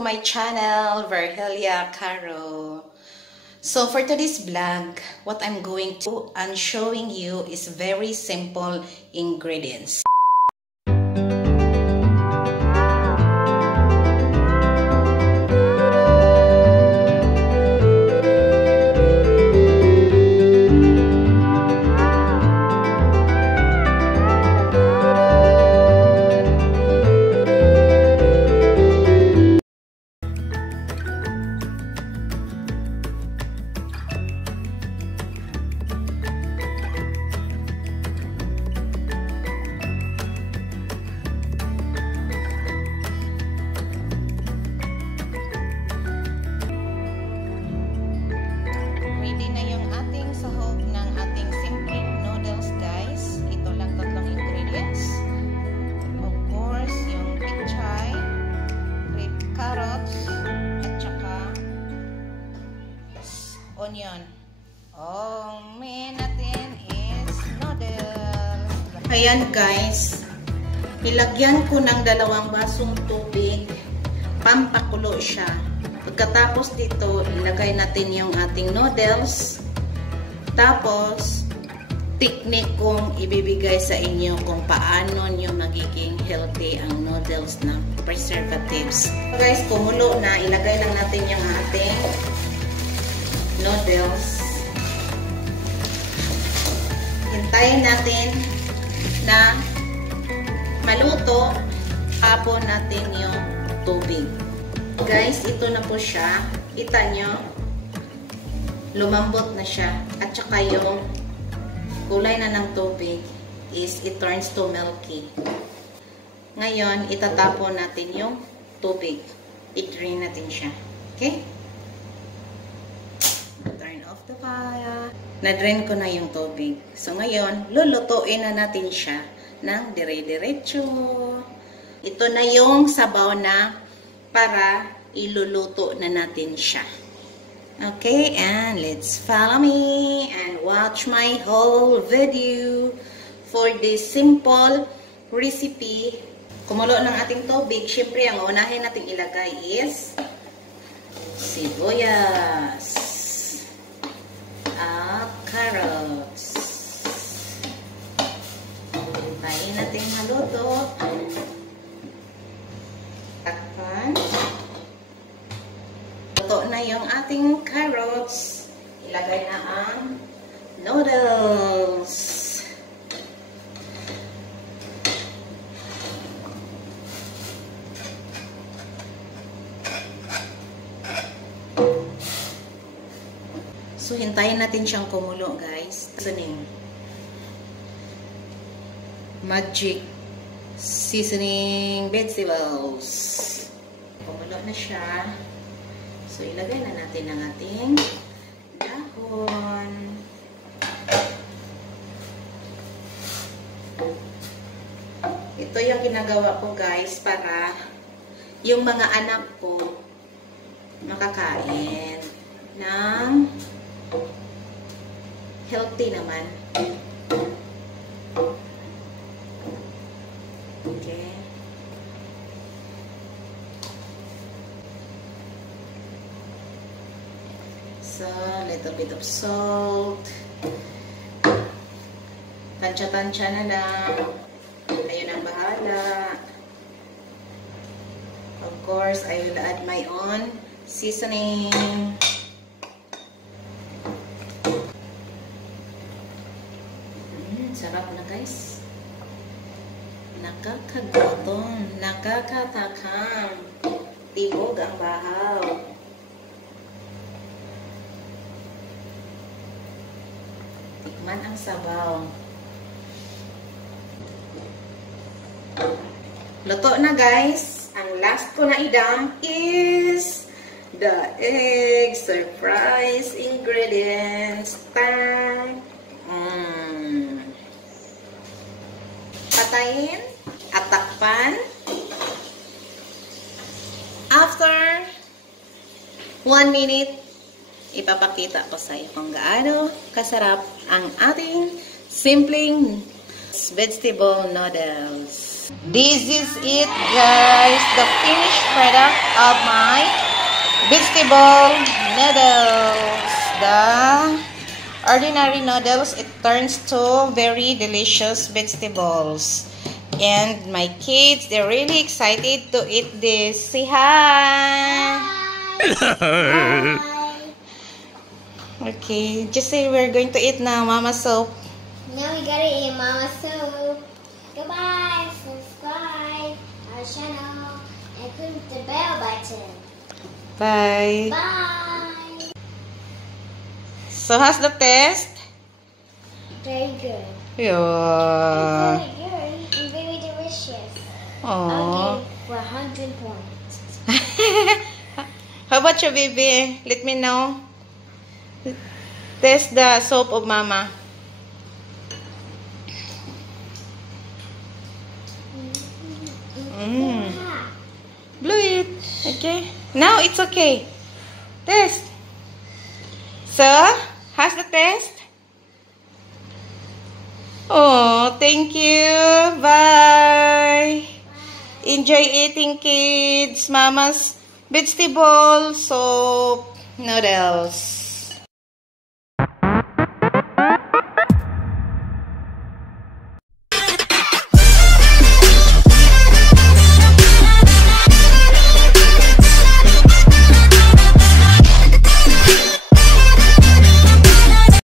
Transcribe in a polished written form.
to my channel, Virgelia Caro. So for today's vlog, what I'm going to and showing you is very simple ingredients. Onion. Main natin is noodles. Ayan guys, ilagyan ko ng 2 basong tubig, pampakulo siya. Pagkatapos dito, ilagay natin yung ating noodles. Tapos, technique kong ibibigay sa inyo kung paano nyo magiging healthy ang noodles na preservatives. So guys, kumulo na, ilagay lang natin yung ating noodles. Hintayin natin na maluto. Tapon natin yung tubig. Guys, ito na po siya. Kita nyo? Lumambot na siya. At saka yung kulay na ng tubig is it turns to milky. Ngayon, itatapon natin yung tubig. I-drain natin siya. Okay? The fire. Na-drain ko na yung tubig. So, ngayon, lulutuin na natin siya ng dire-diretso. Ito na yung sabaw na para iluluto na natin siya. Okay, and let's follow me and watch my whole video for this simple recipe. Kumulo ng ating tubig. Siyempre, ang unahin nating ilagay is sibuyas. Carrots. Hintayin natin maluto. Takpan. Luto na yung ating carrots. Ilagay na ang noodles. So, hintayin natin siyang kumulo, guys. Seasoning. Magic seasoning vegetables. Kumulo na siya. So, ilagay na natin ang ating dahon. Ito yung ginagawa ko, guys, para yung mga anak ko makakain ng healthy naman. Okay. So, little bit of salt. Tansya-tansya na lang. Ayun ang bahala. Of course, I will add my own seasoning. Sarap na guys. Nakakagutom. Nakakatakam. Tibog ang bahaw. Tikman ang sabaw. Luto na guys. Ang last ko na idump is the egg surprise ingredients. Tang! Patayin at takpan. After 1 minute, ipapakita ko sa iyo kung gaano kasarap ang ating simpleng vegetable noodles. This is it, guys. The finished product of my vegetable noodles. The ordinary noodles, it turns to very delicious vegetables. And my kids, they're really excited to eat this. Say hi. Hi. Okay, just say we're going to eat now, Mama Soup. Now we gotta eat Mama Soup. Goodbye. Subscribe our channel and click the bell button. Bye. Bye. So, how's the test? Very good. Yeah. Very good and very delicious. Aww. I'll give 100 points. How about you, baby? Let me know. Test the soap of Mama. Blow it. Okay. Now it's okay. Test. So, how's the test? Oh, thank you. Bye. Enjoy eating, kids. Mama's vegetable soap noodles.